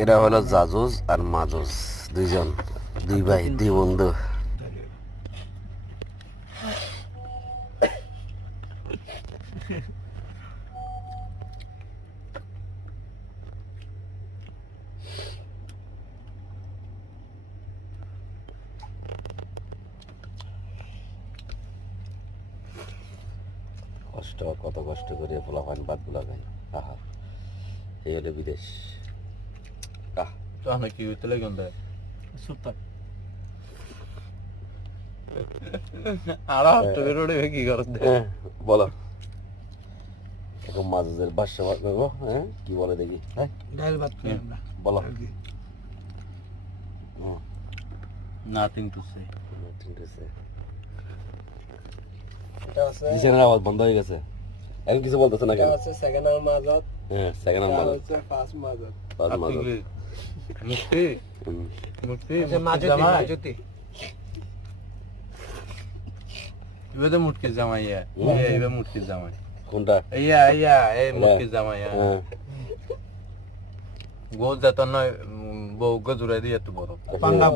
এরা হলো জাজুজ আর মাজুজ, দুইজন, দুই ভাই, দুই বন্ধু। কত কষ্ট করে পোলাপান ভাত গুলা খাই। আহা, এই হলো বিদেশ। তো কি হইতে লাগে সুপার আর কি করছ বলো এখন মাজুজের বাসা ভাত নেবো। হ্যাঁ, কি বলে দেখি? হ্যাঁ, ডাল ভাত খাই আমরা। বলো। Nothing to say. ঠিক আছে, এটা আছে নিচের আওয়াজ বন্ধ হয়ে গেছে। এখন কিছু বলতেছে না কেন? এটা আছে সেকেন্ড নাম্বার মাজাত, হ্যাঁ, সেকেন্ড এটা নাম্বার হচ্ছে ফার্স্ট মাজাত। মুক্তি মুক্তি আচ্ছা মাজাতি মাজাতি ইবে মুটকি জামাই ইবে মুটকি জামাই কোনটা? এই মুটকি জামাই হ্যাঁ, গোল যত নয় বউ গজুরাই দিয়ে এত বড় পান্ডা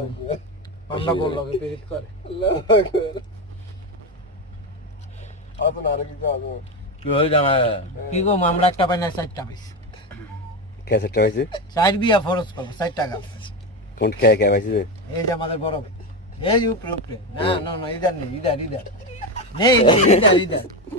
পান্ডা বল লাগে পেরিত করে। আল্লাহু আকবার। আপন আর কি কাজ? কি হই জামাই কি গো আমরা একটা পাই না 4টা পাইছি। ক্যাসেটটা পাইছে? 4 বিয়া ফরজ করব 4 টাকা। কোন কে পাইছে? এই যে আমাদের বড় ভাই, এই উপরে উপরে, না না না ইদার নেই, ইদার নেই ইদার